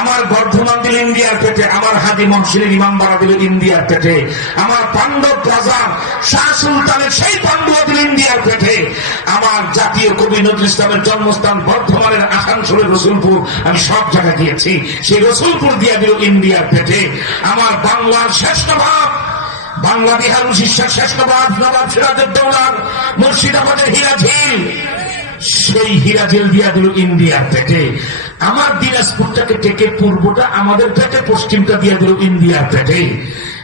আমার বর্ধমান দিল ইন্ডিয়ার পেটে, আমার হাজি মহসিনের ইমাম বাড়া দিল ইন্ডিয়ার পেটে, আমার পাণ্ডব রাজা শাহ সুলতানের সেই পাণ্ডব দিল ইন্ডিয়ার পেটে, আমার জাতীয় কবি নজরুল ইসলামের জন্মস্থান বর্ধমানের আসানসোলের রসুলপুর, আমি সব জায়গায় গিয়েছি, সেই রসুলপুর দিয়া দিল ইন্ডিয়ার পেটে, আমার বাংলার শেষ নবাব বাংলা বিহার উড়িষ্যার শেষ নবাব নবাব সিরাজের দৌলার, মুর্শিদাবাদের হিরাঝিল সেই হিরাজেল দিয়া দিল ইন্ডিয়ার পেটে। আমার দিনাজপুরটাকে টেকে পূর্বটা, আমাদের পেটে পশ্চিমটা দিয়ে দিল ইন্ডিয়ার পেটে।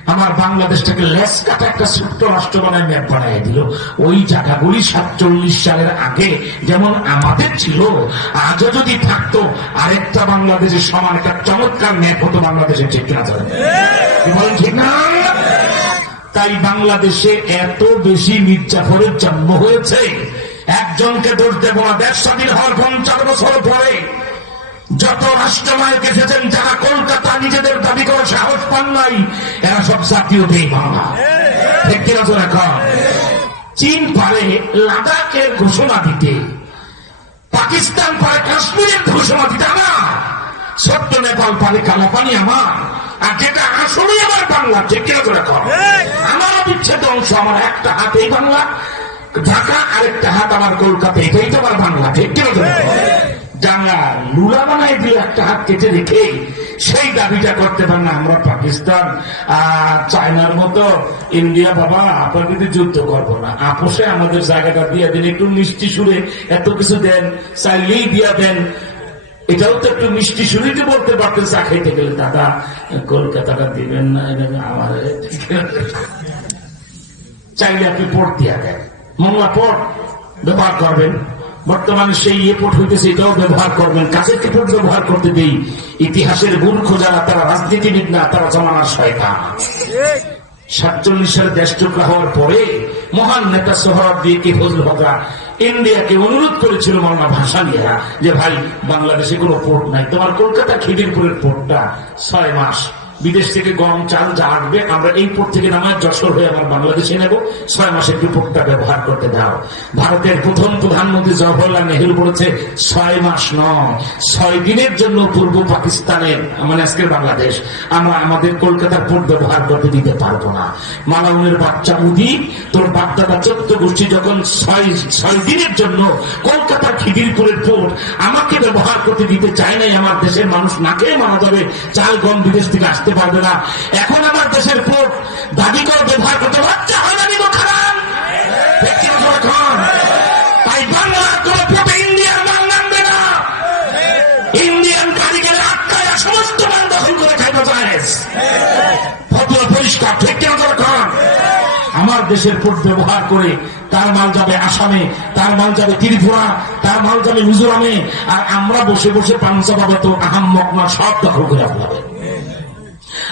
আমার বাংলাদেশটাকে লেস কাটা একটা ছোট্ট রাষ্ট্র বানায় ম্যাপ বানাই দিল। ওই জায়গাগুলি সাতচল্লিশ সালের আগে যেমন আমাদের ছিল, আজও যদি থাকতো, আরেকটা বাংলাদেশের সমান একটা চমৎকার ম্যাপ হতো বাংলাদেশের ঠিক না বলেন ঠিক না? তাই বাংলাদেশে এত বেশি মির্জাফরের জন্ম হয়েছে। একজনকে দোষ দেব না। স্বাধীন হওয়ার পঞ্চাশ বছর পরে যত রাষ্ট্রনায়ক এসেছেন যারা কলকাতা নিজেদের দাবি করে সাহস পান নাই এরা সব জাতীয় বাংলা ঠিক কিনা তো এখন চীন পারে লাদাখের ঘোষণা দিতে পাকিস্তান পারে কাশ্মীরের ঘোষণা দিতে আমার। সত্য নেপাল পারে কালাপানি আমার। আর যেটা আসলে আমার বাংলা ঠিক কিনা তো এখন আমার বিচ্ছেদ অংশ আমার একটা হাত বাংলা। ঢাকা আরেকটা হাত আমার কলকাতা এটাই তো আমার বাংলা ঠিক কিনা তো ডাঙ্গা লুলা বানাই দিয়ে একটা হাত কেটে রেখে সেই দাবিটা করতে পারে না আমরা পাকিস্তান আর চায়নার মতো ইন্ডিয়া বাবা আপনার কিন্তু যুদ্ধ করব না। আপোষে আমাদের জায়গাটা দিয়ে দিন একটু মিষ্টি সুরে এত কিছু দেন চাইলেই দিয়া দেন। এটাও তো একটু মিষ্টি সুরিতে বলতে পারতেন চা খাইতে গেলে দাদা কলকাতাটা দিবেন না আমার চাইলে আপনি পোর্ট দিয়া দেন মংলা পোর্ট ব্যবহার করবেন। বর্তমানে সেই এয়ারপোর্ট হইতেছে, এটাও ব্যবহার করবেন। কাছের পোর্ট ব্যবহার করতে দেই। ইতিহাসের মূর্খ যারা তারা রাজনীতিবিদ না, তারা জমানার শয়তান। সাতচল্লিশ সালে দেশ টুকরা হওয়ার পরে মহান নেতা সোহরাব দিয়ে ফজল হকা ইন্ডিয়াকে অনুরোধ করেছিল মামলা ভাষা নিয়ে যে, ভাই, বাংলাদেশে কোনো পোর্ট নাই। তোমার কলকাতা খিদিরপুরের পোর্টটা ছয় মাস বিদেশ থেকে গম চাল যা আসবে, আমরা এই পোর্ট থেকে নামায় যশোর হয়ে আমার বাংলাদেশে নেব। ছয় মাসের একটু পোর্টটা ব্যবহার করতে দাও। ভারতের প্রথম প্রধানমন্ত্রী জওহরলাল নেহরু বলেছে, ছয় মাস নয়, ছয় দিনের জন্য পূর্ব পাকিস্তানের মানে আজকের বাংলাদেশ, আমরা আমাদের কলকাতার পোর্ট ব্যবহার করতে দিতে পারব না। মালাউনের বাচ্চা মুদি তোর বাপদাদা চোদ্দ গোষ্ঠী যখন ছয় ছয় দিনের জন্য কলকাতার খিদিরপুরের পোর্ট আমাকে ব্যবহার করতে দিতে চায় নাই, আমার দেশের মানুষ না খেয়ে মারা যাবে, চাল গম বিদেশ থেকে আসতে পারবে না। এখন আমার দেশের পোর্ট দাবি করে ব্যবহার করতে বাচ্চা হয় আমার দেশের পোর্ট ব্যবহার করে তার মাল যাবে আসামে, তার মাল যাবে ত্রিপুরা, তার মাল যাবে মিজোরামে, আর আমরা বসে বসে পাঞ্জাব তো আহাম মকমা সব দখল করে আপনাদের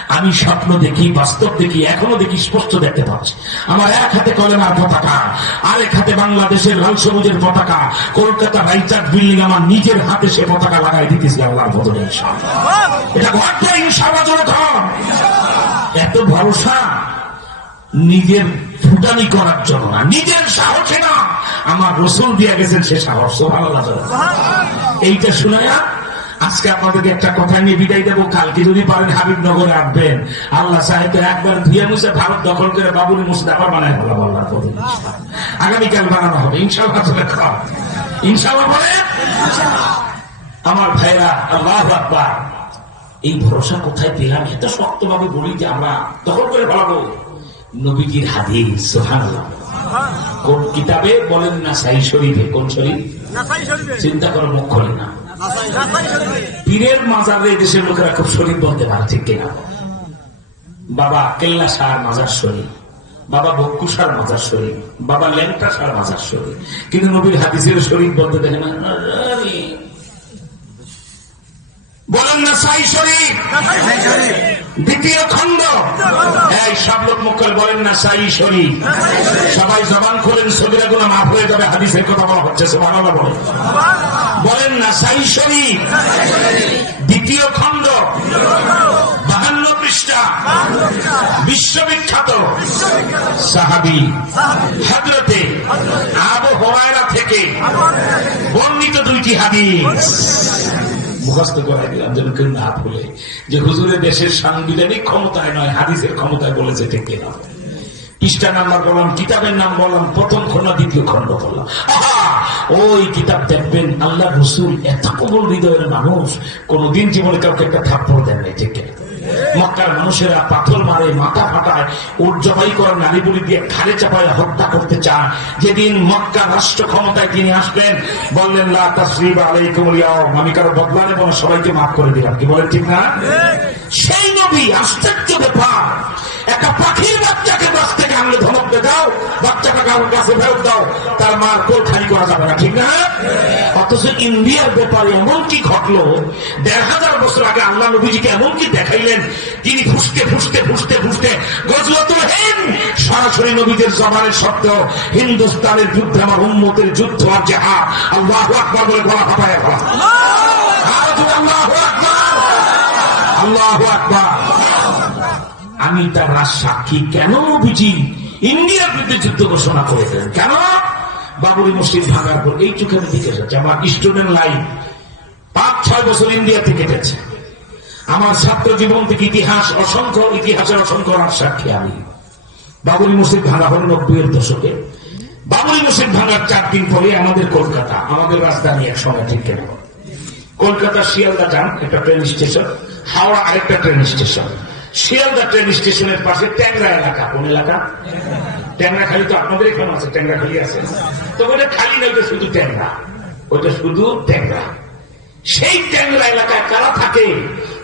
আমি স্বপ্ন দেখি বাস্তব দেখি এখনও দেখি স্পষ্ট দেখতে পাচ্ছি। আমার এক হাতে কলেমার পতাকা আরেক হাতে বাংলাদেশের লাল সবুজের পতাকা কলকাতা রাইচার বিল্ডিং আমার নিজের হাতে সে পতাকা লাগাই দিতেছি আল্লাহর বদলে এটা ইনশাআল্লাহ যখন এত ভরসা নিজের ফুটানি করার জন্য না নিজের সাহসে না। আমার রসুল দিয়ে গেছেন সে সাহস। এইটা শুনে আজকে আপনাদেরকে একটা কথা নিয়ে বিদায় দেবো। কালকে যদি পারেন হাবিবনগরে আসবেন। আল্লাহ সাহেব একবার ধুয়ে মুছে ভারত দখল করে বাবুল মুসিদ আবার বানায় ভালো আল্লাহ আগামীকাল বানানো হবে ইনশাল্লাহ ইনশাল্লাহ বলে? আমার ভাইরা আল্লাহ আকবার। এই ভরসা কোথায় পেলাম? এত শক্তভাবে বলি যে আমরা দখল করে ভালো নবীজির হাদিস সোহানাল্লাহ কোন কিতাবে বলেন না সাই শরীফে কোন শরীফ? চিন্তা করার মুখ খোলে না। পীরের মাজারে দেশের লোকেরা খুব শরীর বলতে পারে, ঠিক কিনা? বাবা কেল্লা সার মাজার শরীর বাবা বক্কুসার মাজার শরীর বাবা ল্যাংটা সার মাজার শরীর কিন্তু নবীর হাদিসের শরীর বলতে দেখে না, বলেন না সাই শরীফ। দ্বিতীয় খণ্ড। এই সব লোক মুখে বলেন না, সাই শরীফ সবাই জবান খোলেন সবিরা গুলো মাফ হয়ে যাবে, হাদিসের কথা বলা হচ্ছে, সুবহানাল্লাহ বলে বলেন না, সাই শরীফ দ্বিতীয় খণ্ড। বাহান্ন পৃষ্ঠা। বিশ্ববিখ্যাত। সাহাবি। হজরতে আবু থেকে বর্ণিত দুইটি হাদিস। মুখস্থ করাই দিলাম যেন কেউ না ভুলে যে হুজুরের দেশের সাংবিধানিক ক্ষমতায় নয়, হাদিসের ক্ষমতায় বলেছে ঠিক কিনা পৃষ্ঠা নাম্বার বললাম, কিতাবের নাম বললাম, প্রথম খন্ড দ্বিতীয় খন্ড বললাম! ওই কিতাব দেখবেন আল্লাহ রসুল এত প্রবল হৃদয়ের মানুষ, কোনদিন জীবনে কাউকে একটা থাপ্পড় দেন নাই, ঠিক কিনা? মক্কার মানুষেরা পাথর মারে মাথা ফাটায় ওর করে করা নারী বলি দিয়ে ঘাড়ে চাপায় হত্যা করতে চান। যেদিন মক্কা রাষ্ট্র ক্ষমতায় তিনি আসবেন বললেন লা তাসরিবা আলাইকুম আল-ইয়াওম। আমি কারও বদলা নেব সবাইকে মাফ করে দিলাম। কি বলেন ঠিক না? সেই নবী আশ্চর্য ব্যাপার। একটা পাখির বাচ্চাকে গাছ থেকে আনলে ধমক দিয়ে দাও, বাচ্চাটাকে আমার কাছে ফেরত দাও, তার মার কোল খালি করা যাবে না, ঠিক না? অথচ ইন্ডিয়ার ব্যাপারে এমন কি ঘটলো, দেড় হাজার বছর আগে আল্লাহ নবীজিকে এমন কি দেখাইলেন, তিনি ফুসতে ফুসতে ফুসতে ফুসতে গজলতুল হিন্দ, সরাসরি নবীদের জবানের শব্দ, হিন্দুস্তানের যুদ্ধে আমার উন্মতের যুদ্ধ আর যে হা আল্লাহ বলে ফাটায় গলা। আল্লাহ আমি তার সাক্ষী কেন নবীজি? ইন্ডিয়ার বিরুদ্ধে যুদ্ধ ঘোষণা করেছেন কেন? বাবরি মসজিদ ভাঙার পর এই চোখের দিকে এসেছে আমার স্টুডেন্ট লাইফ পাঁচ, ছয় বছর ইন্ডিয়াতে কেটেছে আমার ছাত্র জীবন থেকে ইতিহাস, অসংখ্য ইতিহাসের অসংখ্য সাক্ষী আমি। বাবরি মসজিদ ভাঙা হল নব্বইয়ের দশকে। বাবরি মসজিদ ভাঙার চার দিন পরে আমাদের কলকাতা, আমাদের রাজধানী এক সময় ঠিক কলকাতা শিয়ালদা যান, একটা ট্রেন স্টেশন হাওড়া আরেকটা ট্রেন স্টেশন শিয়ালদা ট্রেন স্টেশনের পাশে ট্যাংরা এলাকা। কোন এলাকা? ট্যাংরা খালি তো আপনাদের এখানে আছে, ট্যাংরা খালি আছে। তো ওটা খালি না ওটা শুধু ট্যাংরা। ওটা শুধু ট্যাংরা। সেই ট্যাংরা এলাকায় কারা থাকে?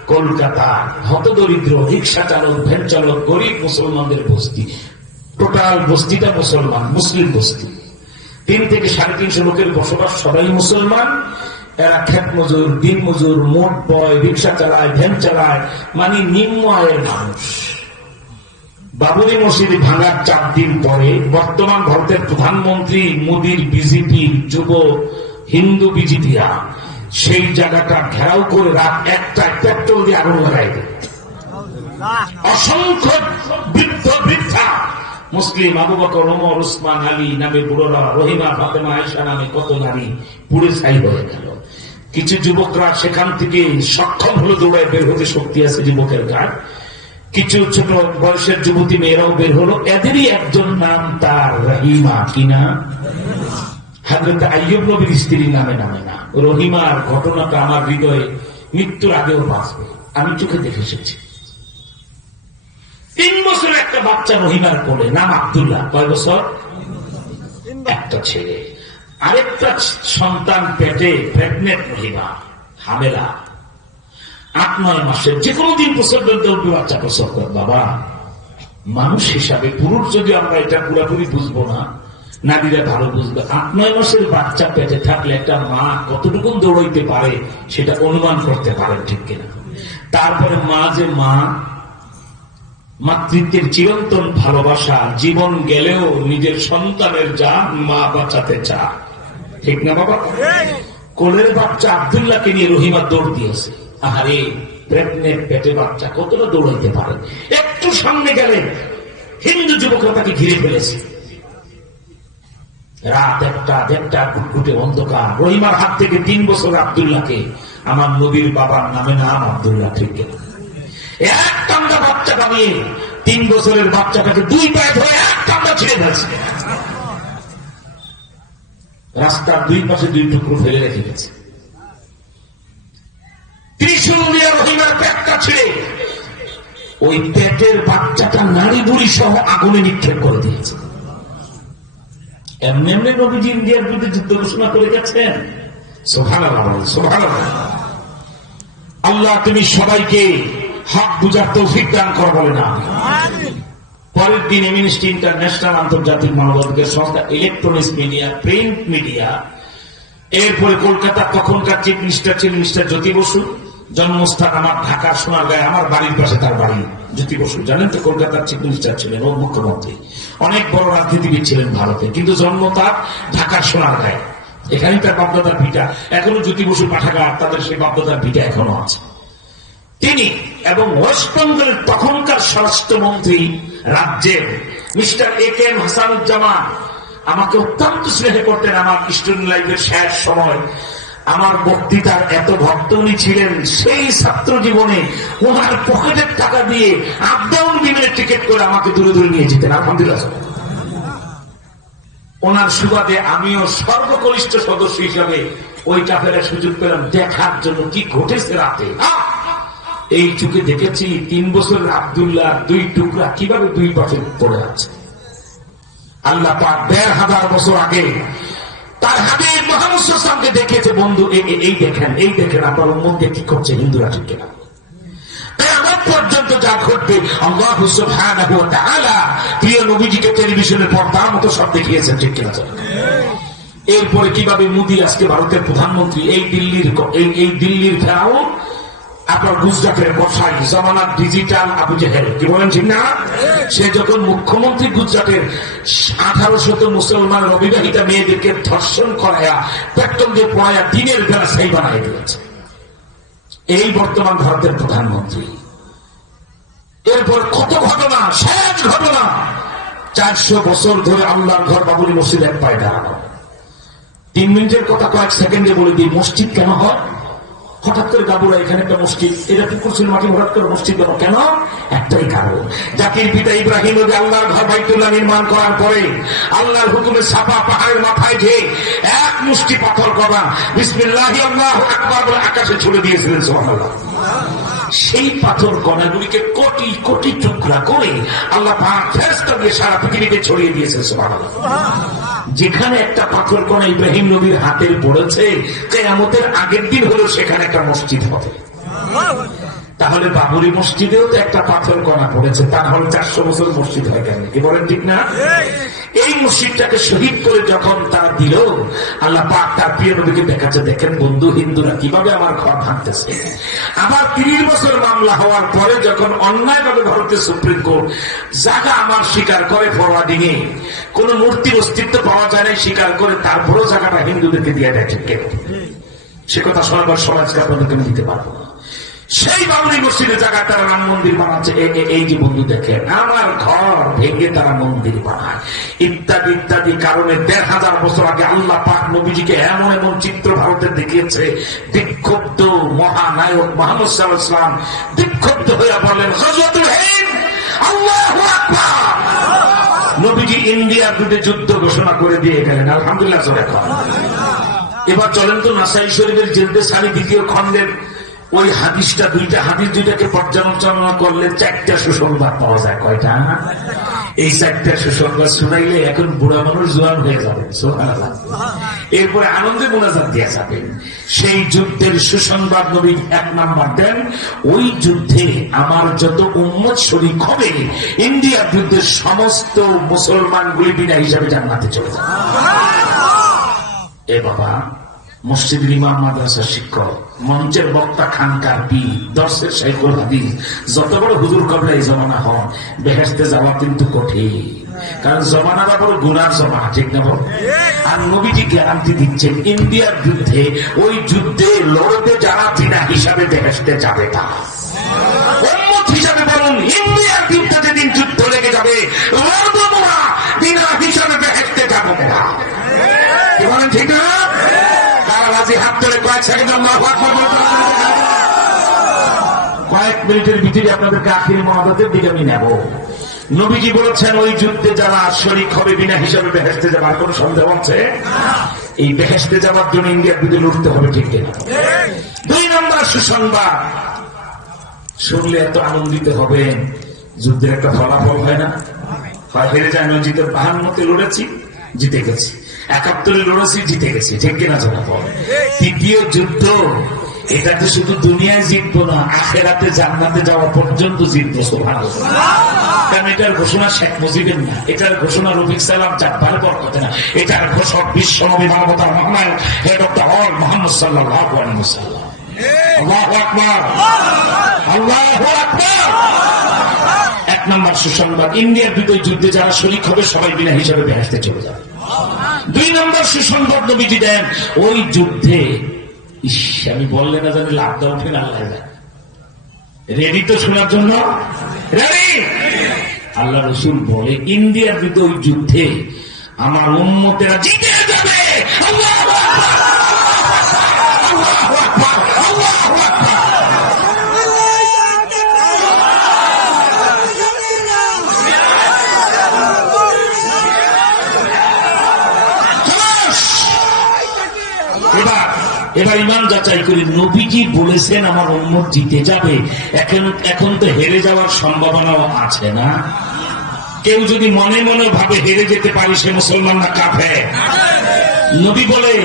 কলকাতা, হতদরিদ্র, রিক্সা চালক, ভ্যান চালক, গরিব মুসলমানদের বস্তি। টোটাল বস্তিটা মুসলমান, মুসলিম বস্তি। তিন থেকে সাড়ে তিনশো লোকের বসবাস সবাই মুসলমান। এরা খেত মজুর দিন মজুর, মোট বয়, রিক্সা চালায়, ভ্যান চালায় মানে নিম্ন আয়ের মানুষ। বাবরি মসজিদ ভাঙার চার দিন পরে বর্তমান ভারতের প্রধানমন্ত্রী মোদীর বিজেপির যুব হিন্দু বিজেপিরা সেই জায়গাটা ঘেরাও করে রাত একটায় পেট্রোল দিয়ে আগুন লাগাই অসংখ্য বৃদ্ধ, বৃদ্ধা, মুসলিম আবু বকর, ওমর উসমান আলী নামে বুড়োরা, রহিমা, ফাতেমা আয়সা নামে কত নারী পুড়ে ছাই হয়ে গেল। কিছু যুবকরা সেখান থেকে সক্ষম হলো দৌড়ায় বের হতে শক্তি আছে যুবকের গান। কিছু ছোট বয়সের যুবতী মেয়েরাও বের হলো। এদেরই একজন নাম তার রহিমা কিনা হাজরত আইয়ুব নবীর স্ত্রীর নামে নামে না। রহিমার ঘটনাটা আমার হৃদয়ে মৃত্যুর আগেও বাঁচবে। আমি চোখে দেখে এসেছি। তিন বছর একটা বাচ্চা রহিমার কোলে নাম আব্দুল্লাহ। কয় বছর? একটা ছেলে। আরেকটা সন্তান পেটে প্রেগনেন্ট রহিমা হামেলা আট, নয় মাসের যে কোনো দিন প্রসব উঠবে বাচ্চা প্রসব কর। বাবা, মানুষ হিসাবে পুরুষ যদি আমরা এটা পুরোপুরি বুঝব না, নারীরা ভালো বুঝবে। আট, নয় মাসের বাচ্চা পেটে থাকলে একটা মা কতটুকু দৌড়াইতে পারে, সেটা অনুমান করতে পারে ঠিক কিনা। তারপরে মা যে মা, মাতৃত্বের চিরন্তন ভালোবাসা, জীবন গেলেও নিজের সন্তানের যা মা বাঁচাতে চা ঠিক না বাবা? কোলের বাচ্চা আবদুল্লাহকে নিয়ে রহিমা দৌড় দিয়েছে। আহারে, প্রেগনেন্ট পেটে বাচ্চা কতটা দৌড়াইতে পারে? একটু সামনে গেলে হিন্দু যুবকরা তাকে ঘিরে ফেলেছে। রাত একটা, দেড়টা, ঘুটঘুটে অন্ধকার। রহিমার হাত থেকে তিন বছর আবদুল্লাহকে। আমার নবীর বাবার নামে নাম আবদুল্লাহ ঠিক কিনা? এক কান্দা বাচ্চা কামিয়ে তিন বছরের বাচ্চাটাকে দুই পায়ে ধরে এক কান্দা ছেড়ে ফেলছে। রাস্তার দুই পাশে দুই টুকরো ফেলে রেখে গেছে। ওই পেটের বাচ্চাটা নারী বুড়ি সহ আগুনে নিক্ষেপ করে দিয়েছে। এমনি এমনি নবীজি ইন্ডিয়ার বিরুদ্ধে যুদ্ধ ঘোষণা করে গেছেন। আল্লাহ, তুমি সবাইকে হাত বুঝার তৌফিক দান কর বলে না। এমিনিস্ট্রি ইন্টারন্যাশনাল আন্তর্জাতিক মানবাধিকার সংস্থা ইলেকট্রনিক্স মিডিয়া, প্রিন্ট মিডিয়া, এরপরে কলকাতা তখনকার চিফ মিনিস্টার জ্যোতি বসু। জন্মস্থান আমার ঢাকা, সোনারগাঁয়, আমার বাড়ির পাশে তার বাড়ি জ্যোতি বসু। জানেন তো কলকাতার চিফ মিনিস্টার ছিলেন ও মুখ্যমন্ত্রী। অনেক বড় রাজনীতিবিদ ছিলেন ভারতে, কিন্তু জন্ম তার ঢাকার সোনারগাঁয়। এখানেই তার বাপদাদার ভিটা। এখনও জ্যোতি বসু পাঠাগার, তাদের সেই বাপদাদার ভিটা এখনও আছে। তিনি এবং ওয়েস্ট বেঙ্গলের তখনকার স্বরাষ্ট্রমন্ত্রী রাজ্যের mister A K M Hasanuzzaman আমাকে অত্যন্ত স্নেহ করতেন আমার স্টুডেন্ট লাইফের শেষ সময়। আমার বক্তৃতার এত ভক্ত উনি ছিলেন, সেই ছাত্র জীবনে ওনার পকেটের টাকা দিয়ে আপ ডাউন বিমানের টিকিট করে আমাকে দূরে দূরে নিয়ে যেতেন, আলহামদুলিল্লাহ। ওনার সুবাদে আমিও সর্বকনিষ্ঠ সদস্য হিসাবে ওই কাফের সুযোগ পেলাম, দেখার জন্য কি ঘটেছে রাতে? আহ! এই চুকে দেখেছি, তিন বছরের আবদুল্লাহ দুই টুকরা কীভাবে দুই পাশে পড়ে আছে। আল্লাহ পাক দেড় হাজার বছর আগে তার হাবিব মোহাম্মদ সাল্লামকে দেখেছে বন্ধু এই দেখেন এই দেখেন, আপনার মধ্যে কি করছে হিন্দুরা ঠিক ঠিক কিনা এরপরে কীভাবে মোদী আজকে ভারতের প্রধানমন্ত্রী, এই দিল্লির এই দিল্লির ফেরাও আপনার গুজরাটের বসাই। জমানার ডিজিটাল আবু জেহেল। কি বলেন, ঠিক না? সে যখন মুখ্যমন্ত্রী গুজরাটের আঠারো শত মুসলমান অবিবাহিতা মেয়েদেরকে ধর্ষণ করায়া পেট্রোল দিয়ে পড়ায়া দিনের বেলা সেই বানাই দিয়েছে। এই বর্তমান ভারতের প্রধানমন্ত্রী। এরপর কত ঘটনা শেষ ঘটনা। চারশো বছর ধরে আল্লাহর ঘর বাবুরি মসজিদ এক পায়ে দাঁড়ানো। তিন মিনিটের কথা কয়েক সেকেন্ডে বলে দিই, মসজিদ কেন হয়? হঠাৎ করে গাবুরা এখানে একটা মসজিদ। এটা কি করছিল মাটি হঠাৎ করে মসজিদ কেন কেন? একটাই কারণ। জাতির পিতা ইব্রাহিম নবী আল্লাহর ঘর বাইতুল্লাহ নির্মাণ করার পরে আল্লাহর হুকুমে সাফা পাহাড়ের মাথায় যে এক মুষ্টি পাথর করা, বিসমিল্লাহি আল্লাহু আকাশে ছুড়ে দিয়েছিলেন, সুবহানাল্লাহ। সেই পাথর কণাগুলিকে কোটি কোটি টুকরা করে আল্লাহ পাক সারা পৃথিবীতে ছড়িয়ে দিয়েছেন যেখানে একটা পাথর কণা ইব্রাহিম নবীর হাতে পড়েছে, কেয়ামতের আগের দিন হলো সেখানে একটা মসজিদ হবে। তাহলে বাবরি মসজিদেও তো একটা পাথর কণা পড়েছে তা হলে চারশো বছর মসজিদ হয় কেন? কি বলেন ঠিক না? এই মসজিদটাকে শহীদ করে যখন তারা দিল, আল্লাহ পাক তার প্রিয় নবীকে দেখাচ্ছে, দেখেন বন্ধু, হিন্দুরা কীভাবে আমার ঘর ভাঙতেছে। আবার তিরিশ মামলা হওয়ার পরে যখন অন্যায়ভাবে ভারতের সুপ্রিম কোর্ট জায়গা আমার স্বীকার করে ফরোয়া ডিঙে কোন মূর্তির অস্তিত্ব পাওয়া যায় না স্বীকার করে তারপরেও জায়গাটা হিন্দুদেরকে দিয়ে দেয় ঠিক সে কথা সরকার সমাজকে আপনাদেরকে দিতে পারব না। সেই বাবরি মসজিদে জায়গায় তারা রাম মন্দির বানাচ্ছে। এই যে বন্ধু দেখেন, আমার ঘর ভেঙে তারা মন্দির বানায়। ইত্যাদি ইত্যাদি কারণে দেড় হাজার বছর আগে আল্লাহ পাক নবীজিকে এমন এমন চিত্র ভারতে দেখিয়েছে, বিক্ষুব্ধ মহানায়ক মোহাম্মদ ইসলাম বিক্ষুব্ধ হইয়া বলেন নবীজি ইন্ডিয়ার বিরুদ্ধে যুদ্ধ ঘোষণা করে দিয়ে গেলেন, আলহামদুলিল্লাহ এবার চলেন তো নাসাই শরীফের জেলদে সারি দ্বিতীয় খণ্ডের ওই হাদিসটা দুইটা হাদিস দুইটাকে পর্যালোচনা করলে চারটা সুসংবাদ পাওয়া যায়। কয়টা? এই চারটা সুসংবাদ শুনাইলে এখন বুড়া মানুষ জোয়ান হয়ে যাবে। এরপরে আনন্দে মোনাজাত দেওয়া যাবে। সেই যুদ্ধের সুসংবাদ নবী এক নাম্বার দেন ওই যুদ্ধে আমার যত উম্মত শরিক হবে ইন্ডিয়ার যুদ্ধের সমস্ত মুসলমানগুলি বিনা হিসাবে জান্নাতে চলে যাবে। এ বাবা মসজিদ ইমাম শিক্ষক মঞ্চের বক্তা খানকার পি দর্শের হাদিস যত বড় হুজুর এই জমানা হন বেহেস্তে যাওয়া কিন্তু কঠিন। কারণ জমানাটা বড় গুনার জমানা ঠিক না বল? আর নবীজি গ্যারান্টি দিচ্ছেন ইন্ডিয়ার যুদ্ধে ওই যুদ্ধে লড়তে যারা বিনা হিসাবে বেহেস্তে যাবে তা। হিসাবে বলুন ইন্ডিয়ার যুদ্ধে যেদিন যুদ্ধ লেগে যাবে লড়বো মোরা বিনা হিসাবে বেহেস্তে যাব মোরা কি বলেন ঠিক না কারা রাজি কয়েক মিনিটের ভিতরে আপনাদেরকে আখিরি মহাদতের দিকে আমি নেব। নবীজি বলেছেন, ওই যুদ্ধে যারা শরিক হবে, বিনা হিসাবে বেহেস্তে যাবার কোন সন্দেহ আছে? এই বেহেস্তে যাওয়ার জন্য ইন্ডিয়ার বিরুদ্ধে লড়তে হবে, ঠিক কিনা? দুই নম্বর সুসংবাদ। শুনলে এত আনন্দিত হবেন, যুদ্ধের একটা ফলাফল হয় না? হয় হেরে যায় আমি জিতে বাহান্নতে লড়েছি, জিতে গেছি। একাত্তরে লড়েছি জিতে জানা পর তৃতীয় যুদ্ধ এটাতে শুধু দুনিয়ায় জিতবো না, আখেরাতে যাওয়া পর্যন্ত জিতবো কারণ এটার ঘোষণা শেখ মুজিবের না, এটার ঘোষণা রফিক সালাম না, এটার ঘোষক বিশ্ব নবী মানবতার মহানায়ক হেড অফ মোহাম্মদ সাল্লাহ এক নম্বর সুসংবাদ, ইন্ডিয়ার বিরুদ্ধে যুদ্ধে যারা শরিক হবে, সবাই বিনা হিসাবে বেহেস্তে চলে যাবে। দুই নম্বর সুসংবাদ নবীজি দেন, ওই যুদ্ধে, ইস, আমি বললে না জানি লাভ দাও ফের আল্লাহ রেডি তো শোনার জন্য? আল্লাহ রসুল বলে, ইন্ডিয়ার বিরুদ্ধে ওই যুদ্ধে, আমার উন্মতেরা জিতে যাবে। এবার ইমান যাচাই করি, নবীজি বলেছেন আমার উম্মত জিতে যাবে। এখন এখন তো হেরে যাওয়ার সম্ভাবনাও আছে না? কেউ যদি মনে মনে ভাবে হেরে যেতে পারি, সে মুসলমান না কাফে নবী বলে,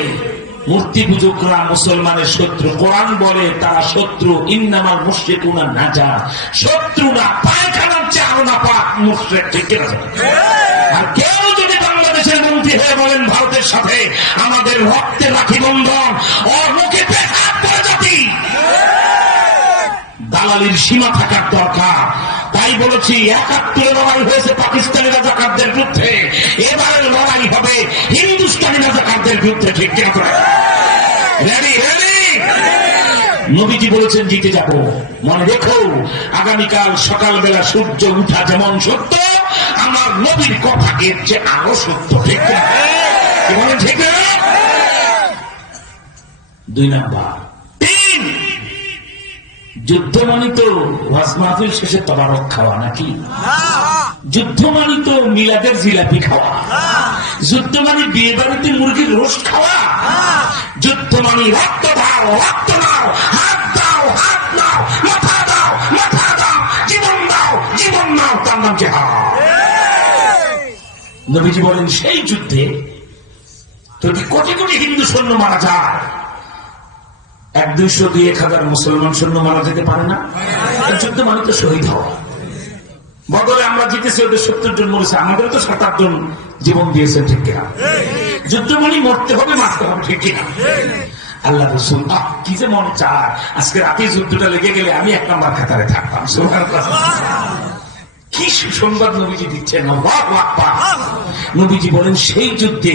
মূর্তি পূজকরা মুসলমানের শত্রু। কোরআন বলে, তারা শত্রু। ইন্নামার মুশ্রিকুনা নাজা। শত্রু না পায়খানার চেয়ে আরও না পাক মুশ্রেক। ঠিক আর কেউ যদি বাংলাদেশের মন্ত্রী হয়ে ভারতের সাথে, আমাদের রক্তের রাখি বন্ধন পেশাব জাতি। দালালির সীমা থাকার দরকার। তাই বলেছি, একাত্তরে লড়াই হয়েছে পাকিস্তানি রাজাকারদের বিরুদ্ধে। এবারের লড়াই হবে হিন্দুস্তানি রাজাকারদের বিরুদ্ধে, ঠিক নবীজি বলেছেন, জিতে যাব। মনে রেখো, আগামীকাল সকালবেলা সূর্য উঠা যেমন সত্য, আমার নবীর কথা এর যে আরও সত্য, ঠিক বলেন ঠিক দুই নাম্বার। তিন। যুদ্ধ মানে তো ওয়াজ মাহফিল শেষে তবারক খাওয়া নাকি? যুদ্ধ মানে তো মিলাদের জিলাপি খাওয়া? যুদ্ধ মানে বিয়ে বাড়িতে মুরগির রোস খাওয়া? যুদ্ধ মানে রক্ত দাও রক্ত দাও হাত দাও হাত দাও মাথা দাও মাথা দাও জীবন দাও জীবন দাও তার নাম জেহাদ। নবীজি বলেন সেই যুদ্ধে যদি কোটি কোটি হিন্দু সৈন্য মারা যায়, এক দুইশো দুই এক হাজার মুসলমান সৈন্য মারা যেতে পারে না? যুদ্ধ মানে তো শহীদ হওয়া। বদলে আমরা জিতেছি, ওদের সত্তর জন মরেছে আমাদের তো সাত আট জন জীবন দিয়েছে, ঠিক কিনা? যুদ্ধ মানে মরতে হবে, মারতে হবে, ঠিক কিনা? আল্লাহ রসুল কি যে মনে চায়। আজকে রাতে যুদ্ধটা লেগে গেলে আমি এক নম্বর খাতারে থাকতাম। কি সুসংবাদ নবীজি দিচ্ছেন? নবীজি বলেন, সেই যুদ্ধে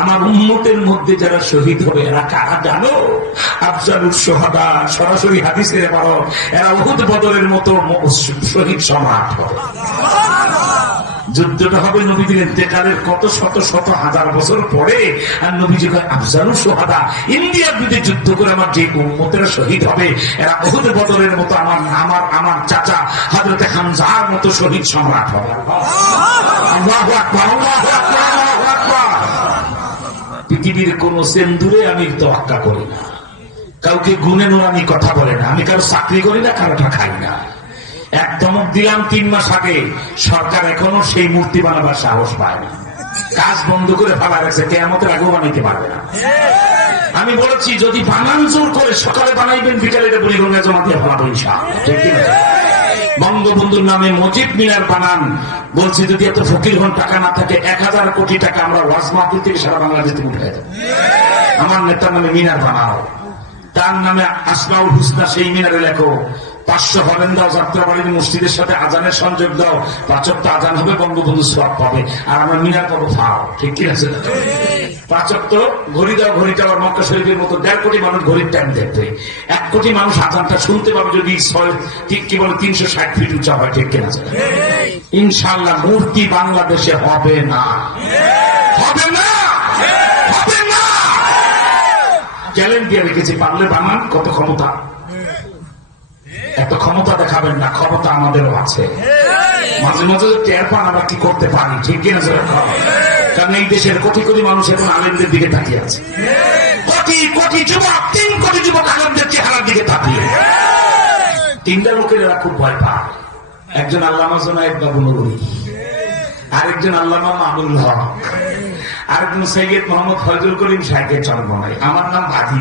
আমার উন্মতের মধ্যে যারা শহীদ হবে, এরা কারা জানো? আফজালুর সোহাদা, সরাসরি হাদিসের এরা বহুত বদলের মতো শহীদ সম্রাট হবে। যুদ্ধটা হবে নবীদের ইন্তেকালের কত শত শত হাজার বছর পরে, আর নবীজি কয়, আফজালু সোহাদা, ইন্ডিয়ার বিরুদ্ধে যুদ্ধ করে আমার যে উম্মতেরা শহীদ হবে, এরা বহুত বদলের মতো আমার আমার আমার চাচা হজরতে হামজার মতো শহীদ সম্রাট হবে। পৃথিবীর কোন সেন্দুরে আমি তোয়াক্কা করি না। কাউকে গুনে আমি কথা বলে না। আমি কারও চাকরি করি না কারোটা খাই না। এক ধমক দিলাম তিন মাস আগে। সরকার এখনও সেই মূর্তি বানাবার সাহস পায় না। কাজ বন্ধ করে ফেলা গেছে কেয়ামতের আগেও বানাইতে পারবে না। আমি বলেছি, যদি বানান করে সকালে বানাইবেন, বিকালে বুড়িগঙ্গা জমা দিয়ে ফেলাবো ঠিক কি বঙ্গবন্ধুর নামে মজিদ মিনার বানান। বলছি, যদি এত ফকির হন, টাকা না থাকে, এক হাজার কোটি টাকা আমরা ওয়াজ মাহফিল থেকে সারা বাংলাদেশ থেকে উঠে আমার নেতার নামে মিনার বানাও। তার নামে আসমাউল হুসনা, সেই মিনারে লেখো পাঁচশো হরেন দাও যাত্রাবাড়ির মসজিদের সাথে আজানের সংযোগ দাও। পাঁচক তো আজান হবে, বঙ্গবন্ধু সব পাবে। আর আমরা মিনার পাবো ফাও ঠিক কি আছে? পাঁচক তো ঘড়ি দাও, ঘড়িটা আবার মক্কা শরীফের মতো দেড় কোটি মানুষ ঘড়ির টাইম দেখবে। এক কোটি মানুষ আজানটা শুনতে পাবে যদি ছয়, ঠিক কি বলে, তিনশো ষাট ফিট উঁচা হয়, ঠিক কিনা ইনশাল্লাহ মূর্তি বাংলাদেশে হবে না। হবে না! হবে না! চ্যালেঞ্জ দিয়ে রেখেছি, পারলে বানান, কত ক্ষমতা? এত ক্ষমতা দেখাবেন না ক্ষমতা আমাদেরও আছে। মাঝে মাঝে টের পান আমরা কি করতে পারি ঠিক কিনা সেটা। কারণ এই দেশের কোটি কোটি মানুষ এখন আলেমদের দিকে তাকিয়ে আছে। কোটি কোটি যুবক তিন কোটি যুবক আলেমদের চেহারার দিকে তাকিয়ে। তিনটা লোকের এরা খুব ভয় পায়। একজন আল্লামা জোনায়েদ বাবু নুরুল আরেকজন আল্লামা মামুল হক আরেকজন সৈয়দ মোহাম্মদ ফজল করিম সাহেবের জন্ম নাই আমার নাম বাদি